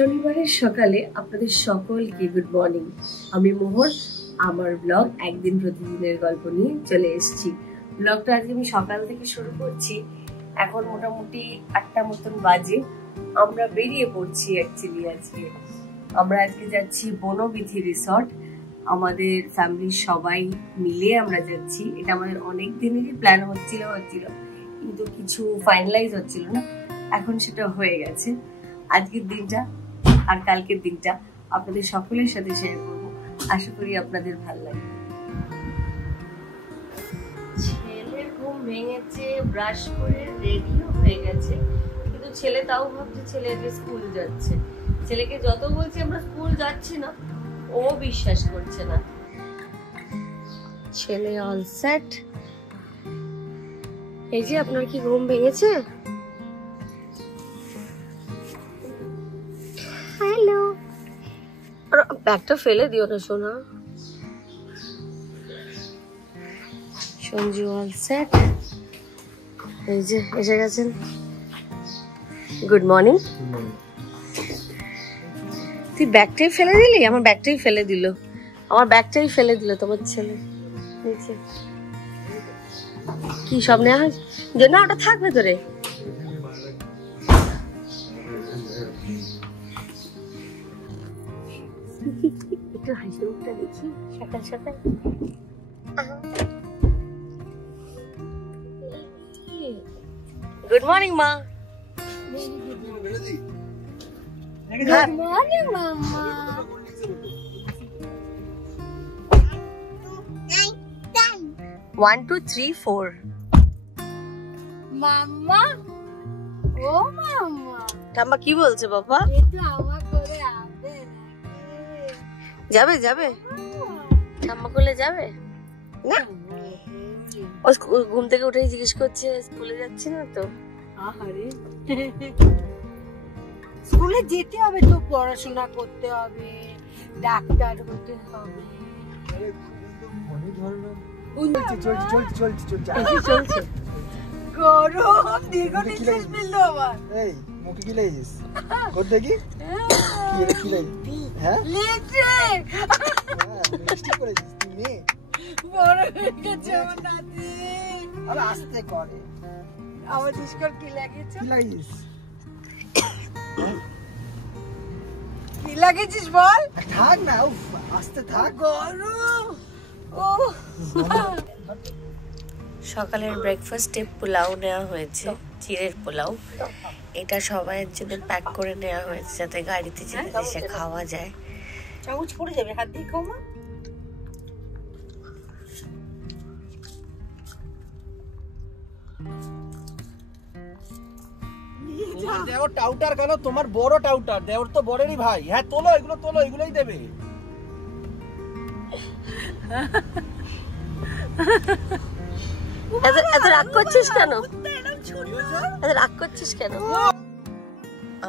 শনিবারের সকালে আপনাদের সকলকে গুড মর্নিং। আমি মোহর, আমার ব্লগ একদিন প্রতিদিনের গল্প নিয়ে চলে এসেছি। ব্লগটা আজকে আমি সকাল থেকে শুরু করছি। এখন মোটামুটি 8টা মতন বাজে। আমরা বেরিয়ে পড়ছি অ্যাকচুয়ালি আজকে। আমরা আজকে যাচ্ছি বনবিথি রিসর্ট। আমাদের ফ্যামিলির সবাই মিলে আমরা যাচ্ছি। এটা আমাদের অনেক দিনেরই প্ল্যান হচ্ছিল কিন্তু কিছু ফাইনালাইজ হচ্ছিল না। এখন সেটা হয়ে গেছে। আজকের দিনটা আর কালকের দিনটা আপনাদের সকলের সাথে শেয়ার করবো। আশা করি আপনাদের ভালো লাগবে। ছেলের ঘুম ভেঙেছে, ব্রাশ করে রেডিও হয়ে গেছে, কিন্তু ছেলে তাও ভাবছে ছেলে আজকে স্কুল যাচ্ছে। ছেলেকে যত বলছি আমরা স্কুল যাচ্ছি না, ও বিশ্বাস করছে না। ছেলে অল সেট। এই যে আপনার কি ঘুম ভেঙেছে? হ্যালো, ব্যাগটা ফেলে দিও না সোনা। Sanju all set. এই যে এসে গেছেন। Good morning. তুই ব্যাগটাই ফেলে দিলি? আমার ব্যাগটাই ফেলে দিল। তোমার ছেলে। কি সব নেওয়া হয়েছে? যে না, ওটা থাকবে তোরে। একটু হাসি মুখটা দেখি সকাল সকাল। গুড মর্নিং মা। গুড মর্নিং মাম্মা। 1 2 3 4 মাম্মা। ও মাম্মা, ঠাম্মা কি বলছে বাবা? এটা আমার করে আবে যাবে ঠাম্মা কোলে যাবে না? ও ঘুম থেকে উঠেই জিজ্ঞেস করছে স্কুলে যাচ্ছি না তো। আহারে, স্কুলে যেতে হবে তো, পড়াশোনা করতে হবে, ডাক্তার হতে হবে। চলছে গরম দীর্ঘনিশ্বাস ফেললো আবার। এই মুখে কি লাগিস? কর দেখি কি লাগি? হ্যাঁ লিচে মিষ্টি করেছিস তুমি? বড় হয়ে গেছে আমার নাতি। আরে আস্তে করে। আমার দিশকর কি লাগিয়েছে? কি লাগিস? কি লাগিয়েছিস বল? থাক না, উফ আস্তে থাক। গরম। ও সকালের ব্রেকফাস্টে পোলাও নেওয়া হয়েছে, চিড়ের পোলাও। এটা সবাইয়ের জন্য প্যাক করে নেওয়া হয়েছে যাতে গাড়িতে যেতে এসে খাওয়া যায়। চামচ পড়ে যাবে, হাত দিয়ে খাও মা। দেওর টাউটার কেন? তোমার বড় টাউটার, দেওর তো বড়েরই ভাই। হ্যাঁ তোলো, এগুলোই দেবে। এত রাগ করছিস কেন?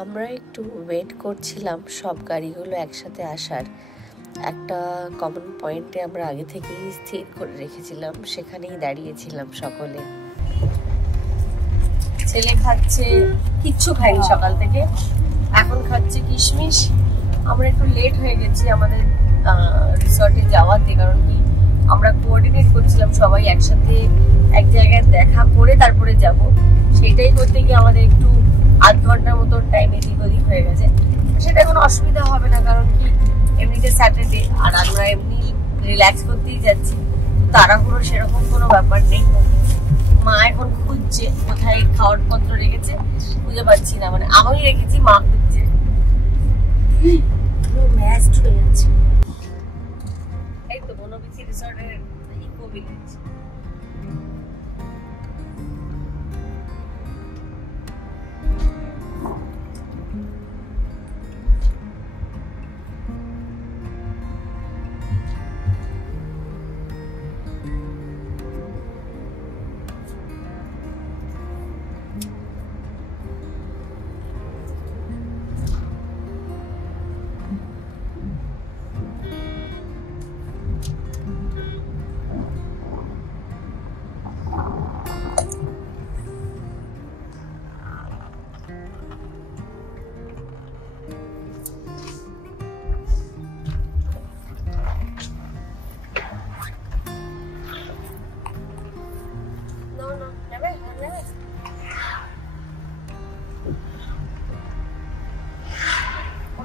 আমরা একটু ওয়েট করছিলাম সব গাড়িগুলো একসাথে আসার। একটা কমন পয়েন্টে আমরা আগে থেকেই স্থির করে রেখেছিলাম, সেখানেই দাঁড়িয়েছিলাম সকলে। ছেলে খাচ্ছে, কিচ্ছু খাইনি সকাল থেকে, এখন খাচ্ছে কিশমিশ। আমরা একটু লেট হয়ে গেছি আমাদের রিসর্টে যাওয়াতে, কারণ কি আমরা কোঅর্ডিনেট করছিলাম সবাই একসাথে এক জায়গায় দেখা করে তারপরে যাব। সেটাই করতে গিয়ে আমাদের একটু আধ ঘন্টার মতো টাইম এদিক ওদিক হয়ে গেছে। সেটা কোনো অসুবিধা হবে না, কারণ কি এমনিতে স্যাটারডে আর আমরা এমনি রিল্যাক্স করতেই যাচ্ছি, তাড়াহুড়ো সেরকম কোনো ব্যাপার নেই। মা এখন খুঁজছে কোথায় খাওয়ার পত্র রেখেছে, খুঁজে পাচ্ছি না। মানে আমি রেখেছি, মা খুঁজছে। ম্যাচ হয়ে যাচ্ছে। এই তো বনবিথি রিসর্টের ইকো ভিলেজ।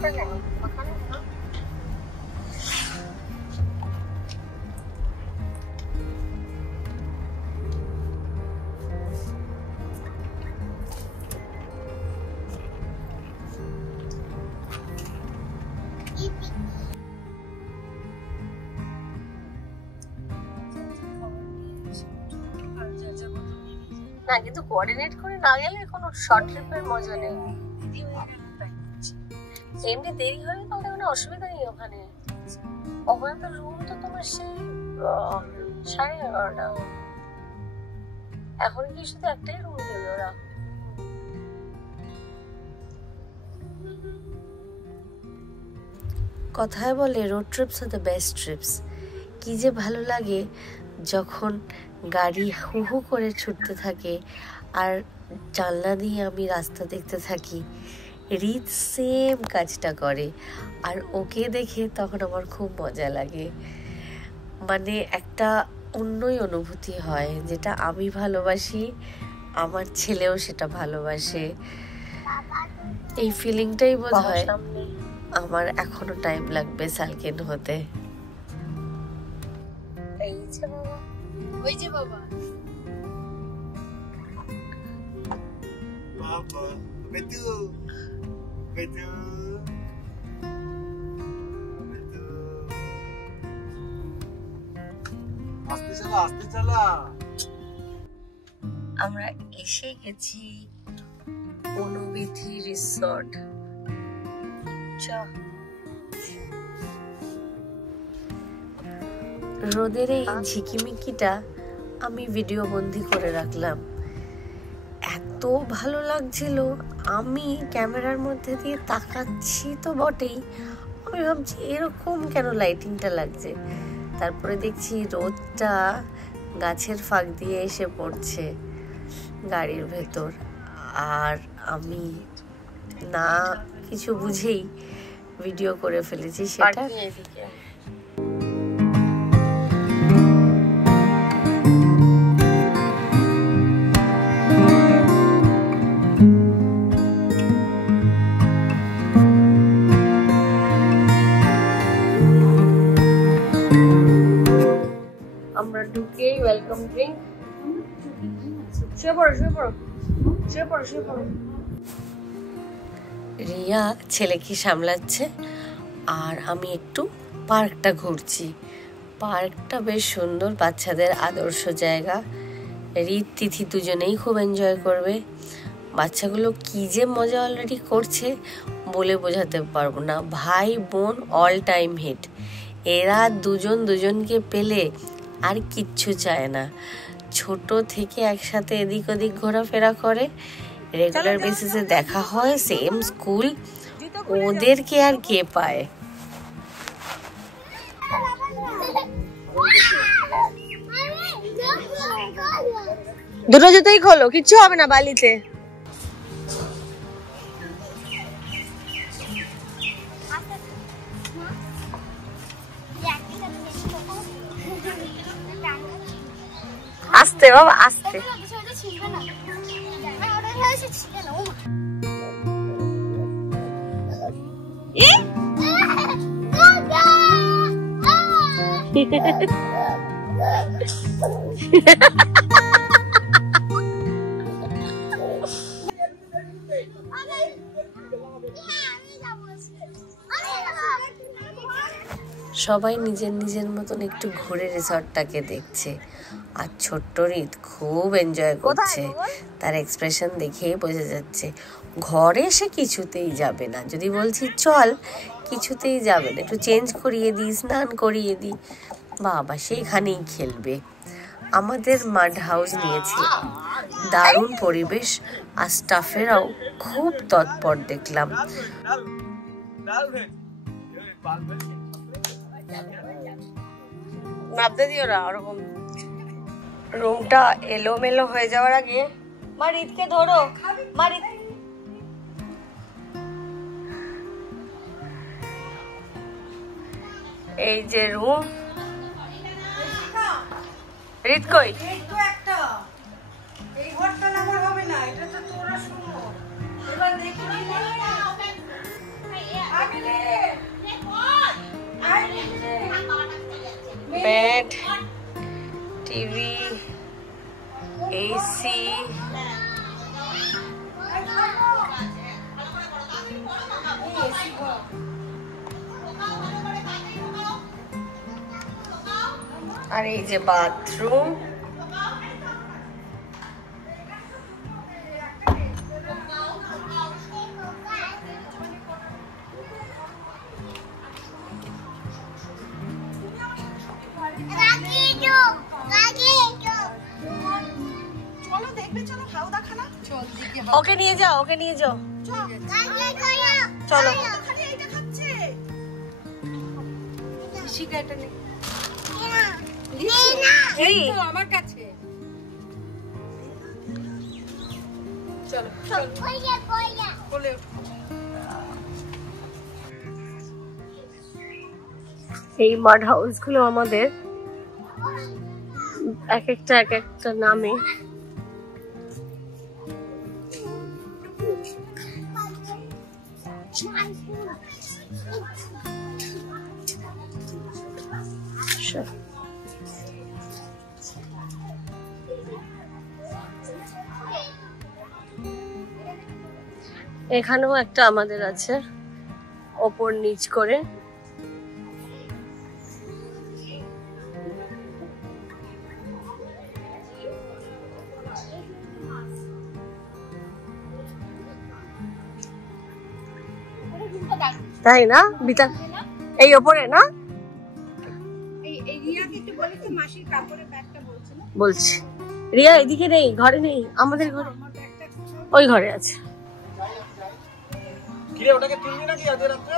ফাঁকা কেন? ফাঁকা না? না কিন্তু কোঅর্ডিনেট করে না গেলে কোনো শর্ট ট্রিপের মজা নেই। এমনি দেরি হলে তাহলে কোনো অসুবিধা নেই। ওখানে ওখানে তো রুম তো তোমার সেই 11:30। এখন কি শুধু একটাই রুম দেবে ওরা? কথায় বলে road TRIPS are the best TRIPS. কি যে ভালো লাগে যখন গাড়ি হু হু করে ছুটতে থাকে আর জানলা দিয়ে আমি রাস্তা দেখতে থাকি। রিত সেম কাজটা করে আর ওকে দেখে তখন আমার খুব মজা লাগে। মানে একটা অন্যই অনুভূতি হয়, যেটা আমি ভালোবাসি আমার ছেলেও সেটা ভালোবাসে। এই ফিলিংটাই বোধহয় আমার এখনো টাইম লাগবে সালকেন হতে। এই যে বাবা, ওই যে বাবা বাবা বেতু বেতু বেতু আস্তে চালা আস্তে চালা। আমরা এসে গেছি অনুবিধি রিসর্ট। রোদের এই ঝিকিমিকিটা আমি ভিডিও বন্দি করে রাখলাম। এত ভালো লাগছিল, আমি ক্যামেরার মধ্যে দিয়ে তাকাচ্ছি তো বটেই, আমি ভাবছি এরকম কেন লাইটিংটা লাগছে। তারপরে দেখছি রোদটা গাছের ফাঁক দিয়ে এসে পড়ছে গাড়ির ভেতর, আর আমি না কিছু বুঝেই ভিডিও করে ফেলেছি সেটা। আমরা ঢুকেই ওয়েলকাম ড্রিঙ্ক। শুয়ে পড়ো শুয়ে পড়ো শুয়ে পড়ো শুয়ে পড়ো। রিয়া ছেলেকে সামলাচ্ছে আর আমি একটু পার্কটা ঘুরছি। পার্কটা বেশ সুন্দর, বাচ্চাদের আদর্শ জায়গা। রিত তিথি দুজনেই খুব এনজয় করবে। বাচ্চাগুলো কি যে মজা অলরেডি করছে বলে বোঝাতে পারবো না। ভাই বোন অল টাইম হিট। এরা দুজন দুজনকে পেলে আর কিচ্ছু চায় না। ছোট থেকে একসাথে এদিক ওদিক ঘোরাফেরা করে, রেগুলার বেসিসে দেখা হয়, সেম স্কুল। ওদেরকে আর কে পায়? দুটো জুতোই খোলো, কিচ্ছু হবে না বালিতে। আস্তে বাবা আস্তে। সবাই নিজের নিজের মতন একটু ঘুরে রিসর্টটাকে দেখছে, আর ছোট্ট রিত খুব এনজয় করছে। তার এক্সপ্রেশন দেখেই বোঝা যাচ্ছে ঘরে সে কিছুতেই যাবে না। যদি বলছি চল, কিছুতেই যাবে না। একটু চেঞ্জ করিয়ে দিই, স্নান করিয়ে দিই, বাবা সেইখানেই খেলবে। আমাদের মাড হাউস নিয়েছি, দারুণ পরিবেশ, আর স্টাফেরাও খুব তৎপর দেখলাম। নামতে দিও না ওরকম। রুমটা এলোমেলো হয়ে যাওয়ার আগে মা রিতকে ধরো, মা রিত। এই যে রুম, রিত কই? এই ঘরটা আমার হবে না, এটা তো তোরা শুনো। এবার দেখি টিভি, এসি, আর এই যে বাথরুম। ওকে নিয়ে যাও, ওকে নিয়ে যাও, চলো। আমার কাছে এই মাড হাউস গুলো আমাদের এক একটা নামে। এখানেও একটা আমাদের আছে, ওপর নিচ করে। তাই না বিতা? এই ওপরে না? বলছি রিয়া এদিকে নেই, ঘরে নেই, আমাদের ঘরে, ওই ঘরে আছে। কিরে ওটাকে তুলবি নাকি আজ রাতে?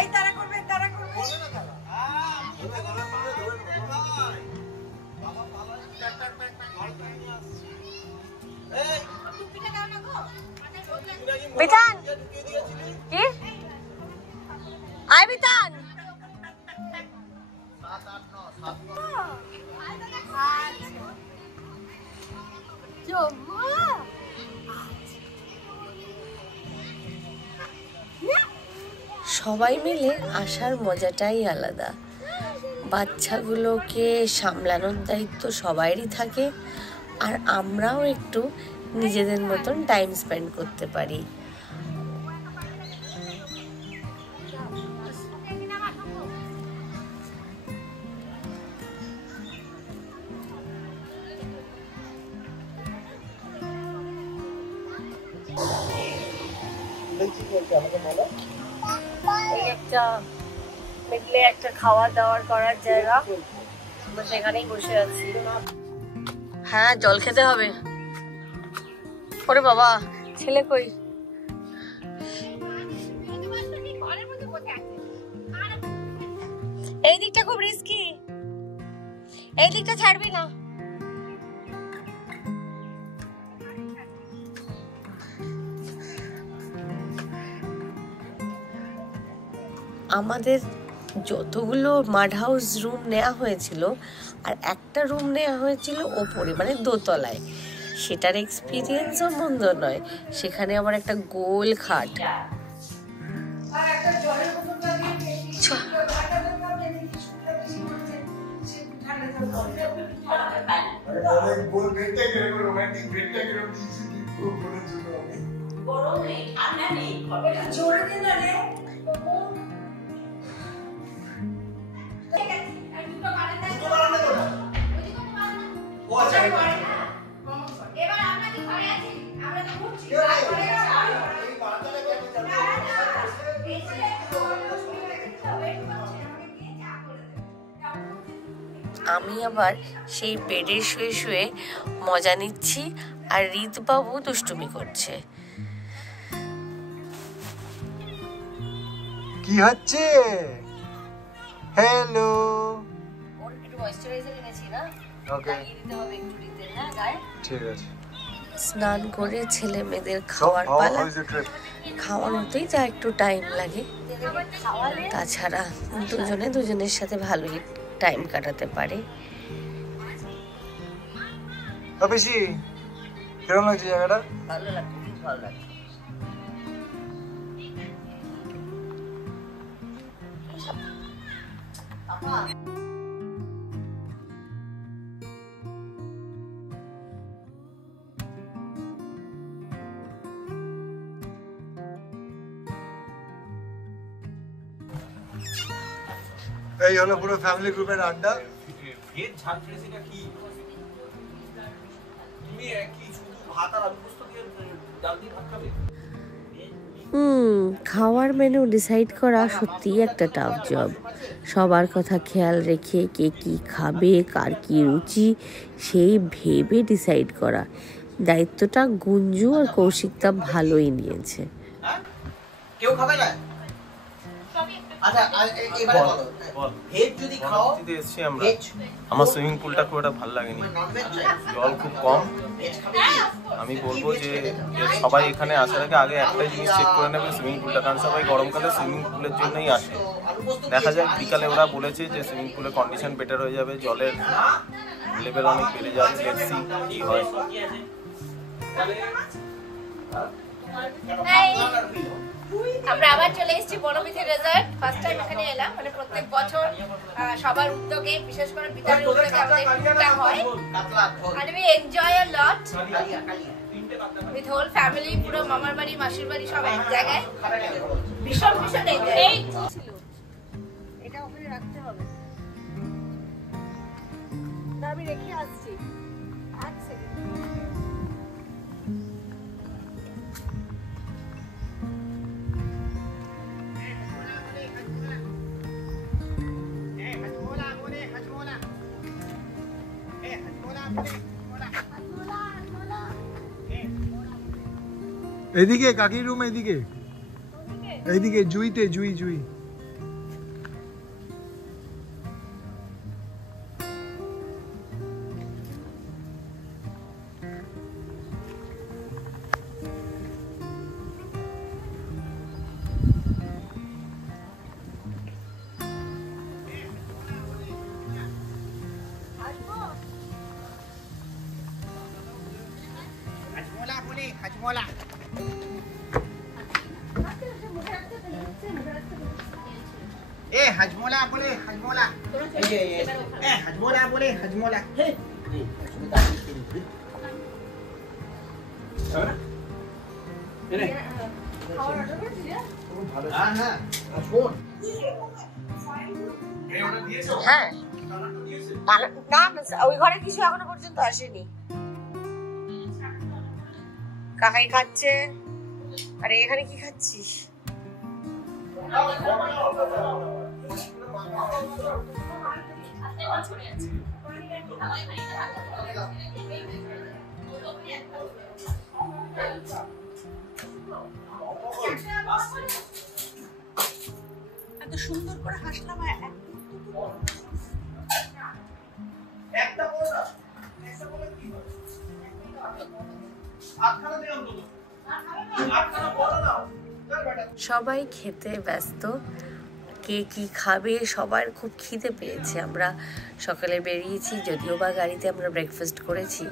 এই তারা করবে, তারা করবে। বিতান কি? আয় বিতান। সবাই মিলে আসার মজাটাই আলাদা। বাচ্চাগুলোকে সামলানোর দায়িত্ব সবাইরই থাকে, আর আমরাও একটু নিজেদের মতন টাইম স্পেন্ড করতে পারি। একটা মিডলে একটা খাওয়া দাওয়ার করার জায়গা, আমরা সেখানেই বসে আছি। হ্যাঁ জল খেতে হবে। ওরে বাবা, ছেলে কই? এই দিকটা খুব রিস্কি, এই দিকটা ছাড়বি না। আমাদের যতগুলো মাড হাউস রুম নেওয়া হয়েছিল, আর একটা রুম নেওয়া হয়েছিল ওপরে, মানে দোতলায়। সেটার এক্সপিরিয়েন্সও মন্দ নয়। সেখানে আবার একটা গোল খাট। আমি আবার সেই বেডে শুয়ে শুয়ে মজা নিচ্ছি, আর রিতবাবু দুষ্টুমি করছে। কি হচ্ছে? হ্যালো, ওর একটু ময়েশ্চারাইজার এনেছি না, ওকে লাগিয়ে দিতে হবে একটু রিতের, হ্যাঁ গায়ে। ঠিক আছে। স্নান করে ছেলে মেয়েদের খাওয়ার পালা। খাওয়ানোতেই যা একটু টাইম লাগে, তাছাড়া দুজনে দুজনের সাথে ভালোই টাইম কাটাতে পারে। বেশি কেমন লাগছে জায়গাটা? ভালো লাগছে, খুব ভালো লাগছে। এই হলো পুরো ফ্যামিলি গ্রুপের আড্ডা। ভেজ ঝাল রেসিপিটা কি? তুমি কি শুধু ভাত আর আলু পোস্ত দিয়ে ডাল দিয়ে ভাত খাবে? খাওয়ার মেনু ডিসাইড করা সত্যিই একটা টাফ জব। সবার কথা খেয়াল রেখে কে কি খাবে, কার কি রুচি, সেই ভেবে ডিসাইড করা। দায়িত্বটা গুঞ্জু আর কৌশিকদা ভালোই নিয়েছে। কেউ খাবে না? আচ্ছা এবারে বলো, ভেজ যদি খাও, এসেছি আমরা, আমার সুইমিং পুলটা খুব একটা ভালো লাগেনি, জল খুব কম। আমি বলবো যে সবাই এখানে আসার আগে একটাই জিনিস চেক করে নেবে, সুইমিং পুলটা, কারণ সবাই গরমকালে সুইমিং পুলের জন্যই আসে। দেখা যায় বিকালে ওরা বলেছে যে সুইমিং পুলের কন্ডিশন বেটার হয়ে যাবে, জলের লেভেল অনেক বেড়ে যাবে, লেটস সি কি হয়। আমরা আবার চলে এসেছি বনবিথি রেজর্ট। ফার্স্ট টাইম এখানে এলাম, মানে প্রত্যেক বছর সবার উদ্যোগে, বিশেষ করে বিতারের উদ্যোগে আমাদের ট্যুরটা হয়। and we enjoy a lot with whole family, পুরো মামার বাড়ি, মাসির বাড়ি সব এক জায়গায়, ভীষণ ভীষণ এনজয়। এটা ওখানে রাখতে হবে না, আমি রেখে আসছি। এক সেকেন্ড। এদিকে কাকির রুম, এদিকে এইদিকে জুইতে, জুই জুই। হাজমোলা এ হাজমোলা বলে, হাজমোলা এ হাজমোলা বলে, হাজমোলা হ্যাঁ না, ওই ঘরে কিছু এখনো পর্যন্ত আসেনি। কাকাই খাচ্ছে, আরে এখানে কি খাচ্ছিস? এত সুন্দর করে হাসলাম। একটা বলো না, একটা বলে কি হয়? আটখানা দিও অন্তত, আটখানা বলো না। সবাই খেতে ব্যস্ত, কে কি খাবে, সবার খুব খিদে পেয়েছে। আমরা সকালে বেরিয়েছি, যদিও বা গাড়িতে আমরা ব্রেকফাস্ট করেছি,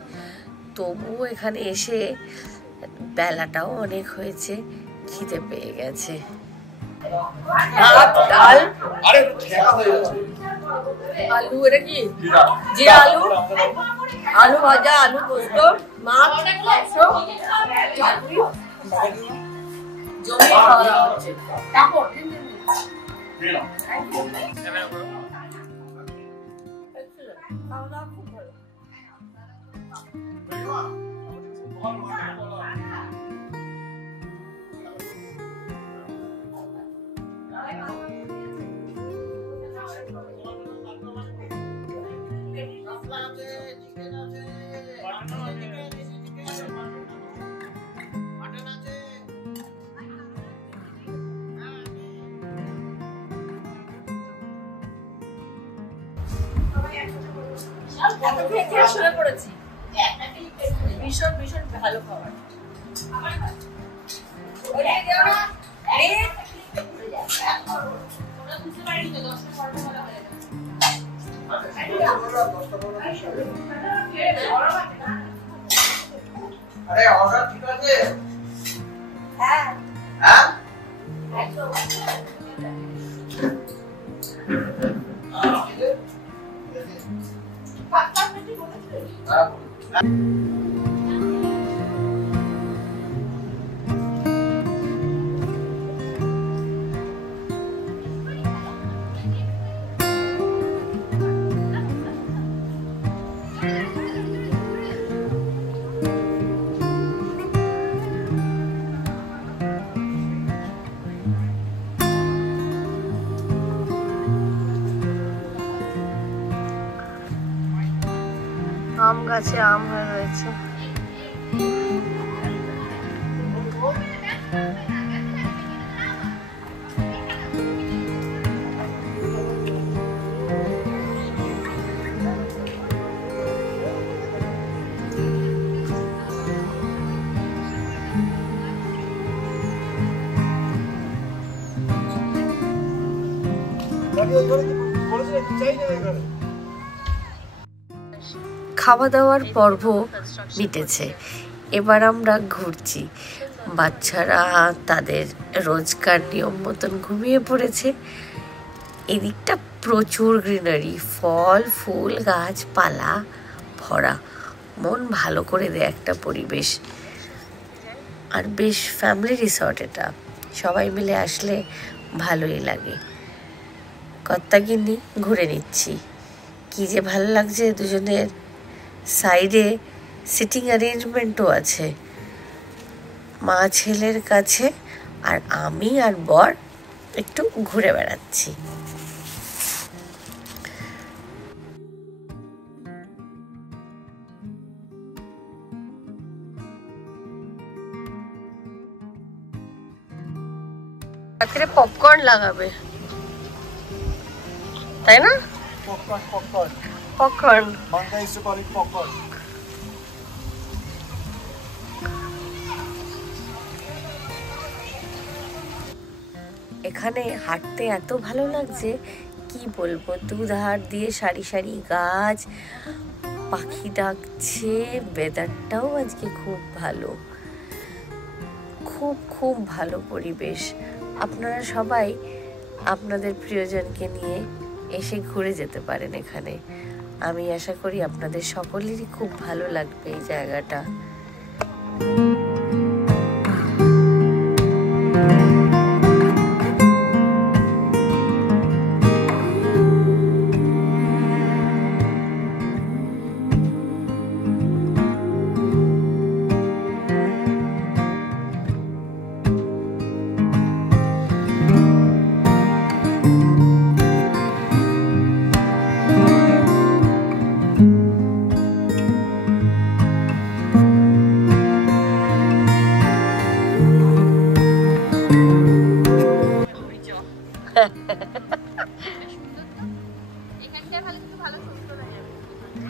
তবুও এখানে এসে বেলাটাও অনেক হয়েছে, খিদে পেয়ে গেছে। ভাত, ডাল, আরে ঠেকা হয়ে যাচ্ছে। আলু, এটা কি জিরা আলু, আলু ভাজা, আলু পোস্ত, মাছ, মাংস, চাটনি, জমি খাওয়া দাওয়া হচ্ছে। তারপর খাওয়া দাওয়া খুব ভালো। শুয়ে পড়েছি, ভীষণ ভীষণ ভালো খাবার। আরে অর্ডার ঠিক আছে? হ্যাঁ হ্যাঁ একদম। আম গাছে আম হয়ে রয়েছে। খাওয়া দাওয়ার পর্ব মিটেছে, এবার আমরা ঘুরছি। বাচ্চারা তাদের রোজকার নিয়ম মতন ঘুমিয়ে পড়েছে। এদিকটা প্রচুর গ্রিনারি, ফল ফুল গাছপালা ভরা, মন ভালো করে দেয় একটা পরিবেশ। আর বেশ ফ্যামিলি রিসর্ট এটা, সবাই মিলে আসলে ভালোই লাগে। কর্তাগিন্নি ঘুরে নিচ্ছি, কি যে ভালো লাগছে দুজনের। সাইডে সিটিং অ্যারেঞ্জমেন্টও আছে, মা ছেলের কাছে, আর আমি আর বর একটু ঘুরে বেড়াচ্ছি। রাত্রে পপকর্ন লাগাবে, তাই না? পপকর্ন এখানে হাঁটতে এত ভালো লাগছে কি বলবো। দুধার দিয়ে সারি সারি গাছ, পাখি ডাকছে, ওয়েদারটাও আজকে খুব ভালো, খুব খুব ভালো পরিবেশ। আপনারা সবাই আপনাদের প্রিয়জনকে নিয়ে এসে ঘুরে যেতে পারেন এখানে। আমি আশা করি আপনাদের সকলেরই খুব ভালো লাগবে এই জায়গাটা।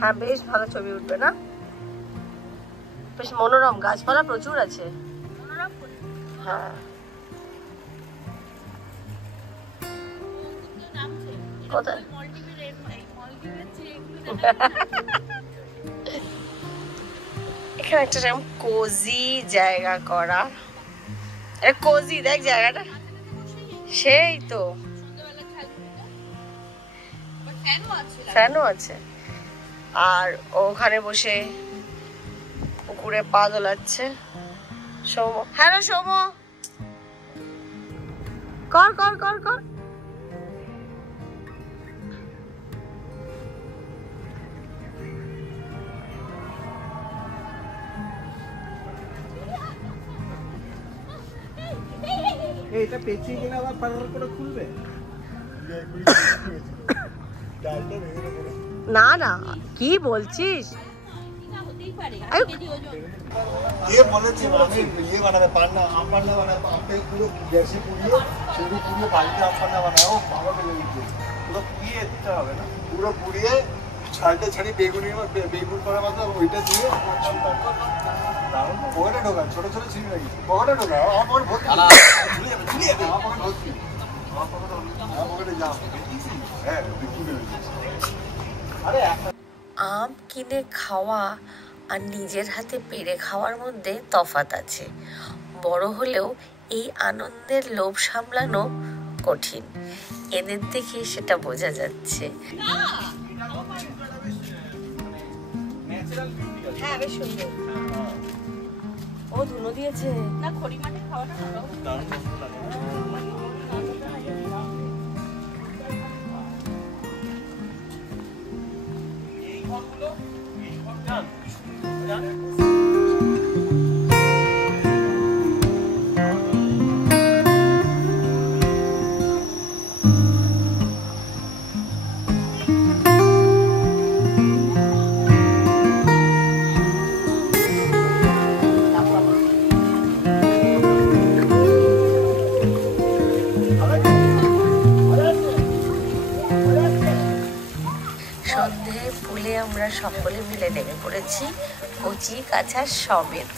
হ্যাঁ, বেশ ভালো ছবি উঠবে না? বেশ মনোরম, গাছপালা প্রচুর আছে। হ্যাঁ, কোথায়? এখানে একটা এরকম কোজি জায়গা করা, কোজি দেখ জায়গাটা, সেই তো ফ্যানও আছে। আর ওখানে বসে পুকুরে পা দোলাচ্ছে সৌম। হ্যালো সৌম, কর কর কর কর। এটা পেঁচিয়ে গেলে আবার পাড়ার করে খুলবে না না, কি বলছিস? পুরো পুড়িয়ে ছালটা ছাড়িয়ে বেগুন করার মতো ওইটা দিয়ে পকেটে ঢোকা, ছোট ছোট ছিঁড়ি নাকি পকেটে ঢোকা, আমার পকেট ভর্তি, আমার পকেট ভর্তি, আমার পকেটে যাও। হ্যাঁ, আম কিনে খাওয়া আর নিজের হাতে পেড়ে খাওয়ার মধ্যে তফাৎ আছে। বড় হলেও এই আনন্দের লোভ সামলানো কঠিন, এদের দেখে সেটা বোঝা যাচ্ছে। হ্যাঁ, বেশ সুন্দর। ও ধুনো দিয়েছে না, খড়ি মাঠে খাওয়াটা সকলে মিলে নেমে পড়েছি কচি কাঁচা সমেত।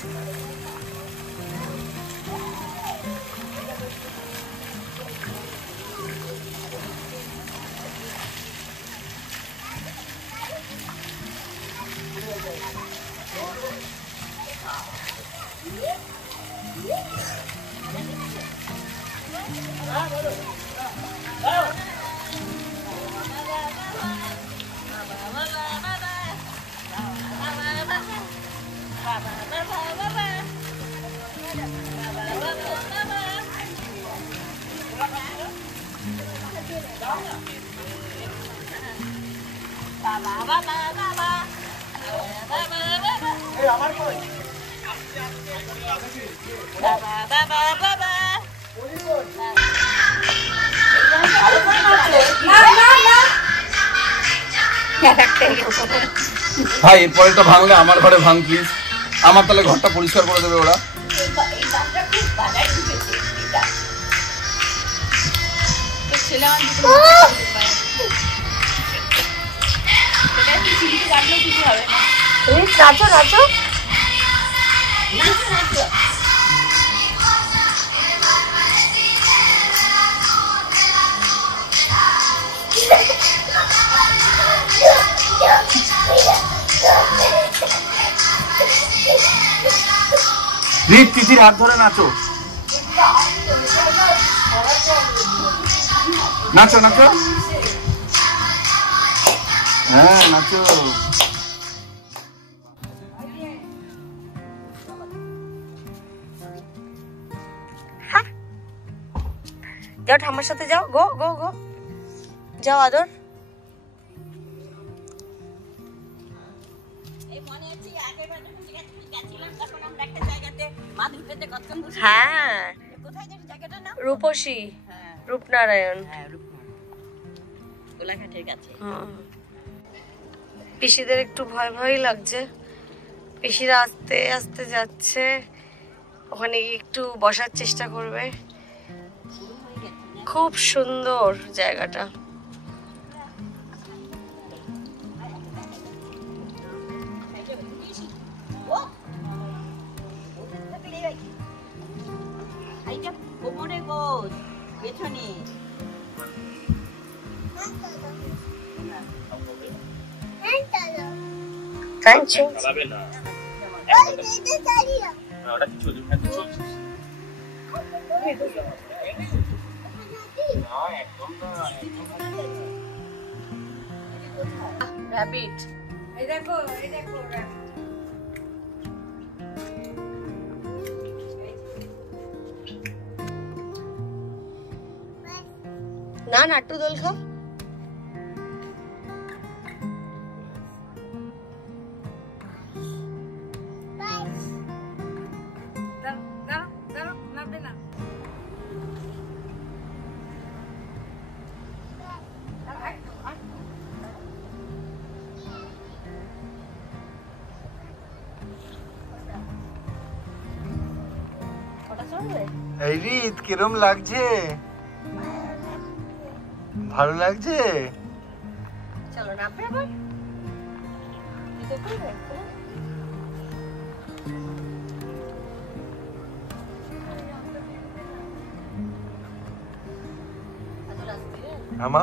ভাই এরপরেটা ভাঙলে আমার ঘরে ভাঙ প্লিজ, আমার তাহলে ঘরটা পরিষ্কার করে দেবে ওরা। নাচো নাচো রিত তিথির হাত ধরে নাচো নাচো নাচো, হ্যাঁ নাচো। যাও ঠাম্মার সাথে যাও, গো গো গো যাও আদর। হ্যাঁ রূপসী, রূপনারায়ণ, পিসিদের একটু ভয় ভয় লাগছে, পিসিরা আস্তে আস্তে যাচ্ছে, ওখানে গিয়ে একটু বসার চেষ্টা করবে। খুব সুন্দর জায়গাটা। র‍্যাবিট, এই দেখো এই দেখো র‍্যাবিট। না নাট্টু দোল খাও। এই রিত কিরম লাগছে? ভালো লাগছে? চলো নামবে আবার। আমা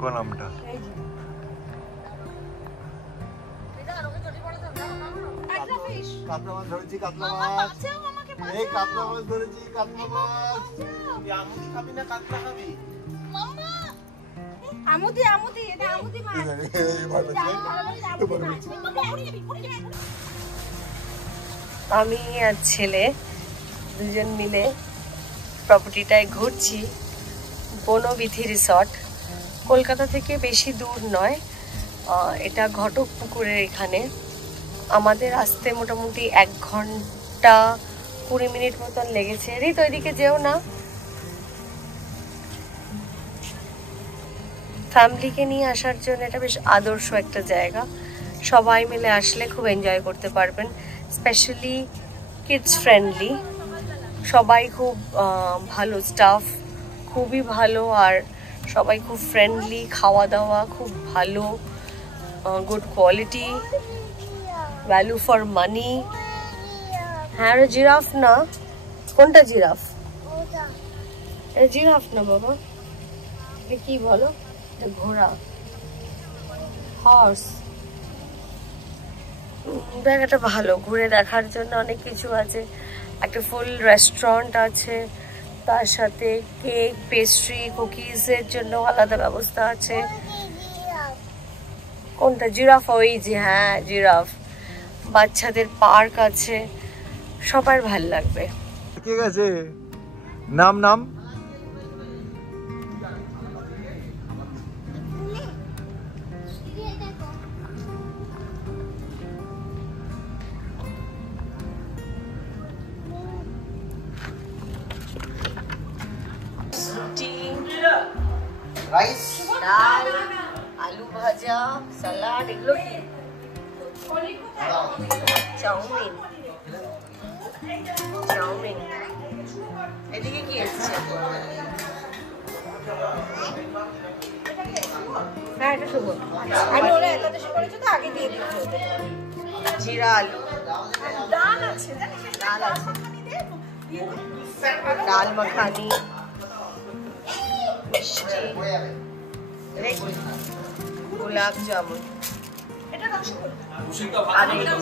কোন আমটা? কাতলা মাছ ধরেছি, কাতলা মাছ। এই কাতলা মাছ ধরেছি, কাতলা মাছ। আমুদি খাবি না কাতলা খাবি? আমুদি আমুদি, এটা আমুদি মাছ। আমি আর ছেলে দুজন মিলে প্রপার্টিটায় ঘুরছি। বনবিথি রিসর্ট কলকাতা থেকে বেশি দূর নয়, এটা ঘটকপুকুরের এখানে। আমাদের আসতে মোটামুটি 1 ঘন্টা 20 মিনিট মতন লেগেছে। রিত ওইদিকে যেও না। ফ্যামিলিকে নিয়ে আসার জন্য এটা বেশ আদর্শ একটা জায়গা। সবাই মিলে আসলে খুব এনজয় করতে পারবেন, স্পেশালি কিডস ফ্রেন্ডলি। সবাই খুব ভালো, স্টাফ খুবই ভালো, আর সবাই খুব ফ্রেন্ডলি, খাওয়া দাওয়া খুব ভালো, good quality, value for money. হ্যাঁ রে জিরাফ না, কোনটা জিরাফ? এটা জিরাফ না বাবা, এটা কি বলো? এটা ঘোড়া, হর্স। জায়গাটা ভালো, ঘুরে দেখার জন্য অনেক কিছু আছে। একটা ফুল রেস্টুরেন্ট আছে, তার সাথে কেক, পেস্ট্রি, কুকিজের জন্য আলাদা ব্যবস্থা আছে। কোনটা জিরাফ? ওই যে, হ্যাঁ জিরাফ। বাচ্চাদের পার্ক আছে, সবার ভাল লাগবে। ঠিক আছে, নাম নাম রাইস, ডাল, আলু ভাজা, সালাড, এগুলো কি? Chowmein, chowmein. এদিকে কি এসছে? হ্যাঁ এটা শুভ। আমি ওরা একাদশী করেছে তো আগে দিয়ে দিচ্ছি। জিরা আলু, ডাল আছে জানিস, ডাল আছে, ডাল ডাল মাখানি, মিষ্টি, গোলাপ জামুন, এটা রসগোল্লা। আর এই যে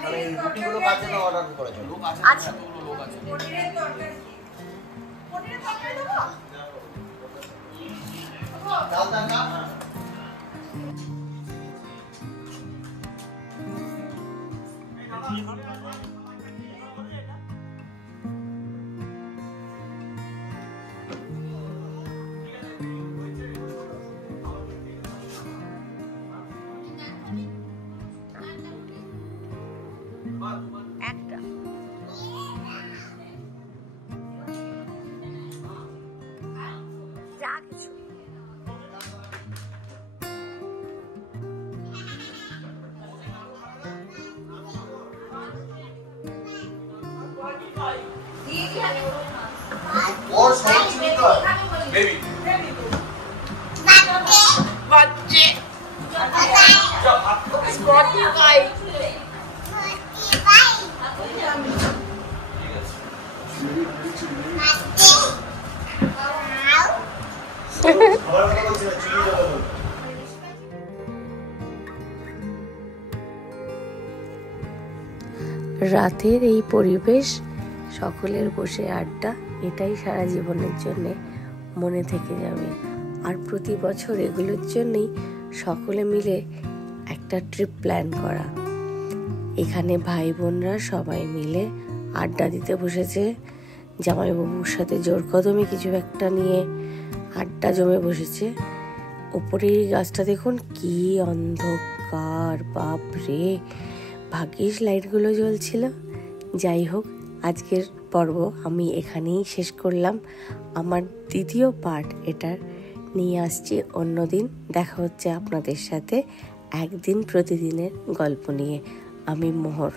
মানে এই রুটিগুলো কার জন্য অর্ডার করেছো? আচ্ছা পনিরের তরকারি, পনিরের তরকারি দেবো? ডাল ডাল না। একটা যা কিছু। ওর সব চিনি কর। বেবি বাচ্চে স্পটিফাই খাবার কথা বলছি না, চিনি দেবো। রাতের এই পরিবেশ, সকলের বসে আড্ডা, এটাই সারা জীবনের জন্যে মনে থেকে যাবে। আর প্রতি বছর এগুলোর জন্যই সকলে মিলে একটা ট্রিপ প্ল্যান করা। এখানে ভাই বোনরা সবাই মিলে আড্ডা দিতে বসেছে। জামাইবাবুর সাথে জোর কদমে কিছু একটা নিয়ে আড্ডা জমে বসেছে। ওপরের গাছটা দেখুন কি অন্ধকার, বাপরে! ভাগ্যিস লাইটগুলো জ্বলছিল। যাই হোক, আজকের পর্ব আমি এখানেই শেষ করলাম। আমার দ্বিতীয় পার্ট এটার নিয়ে আসছি অন্যদিন। দেখা হচ্ছে আপনাদের সাথে একদিন প্রতিদিনের গল্প নিয়ে। আমি মোহর।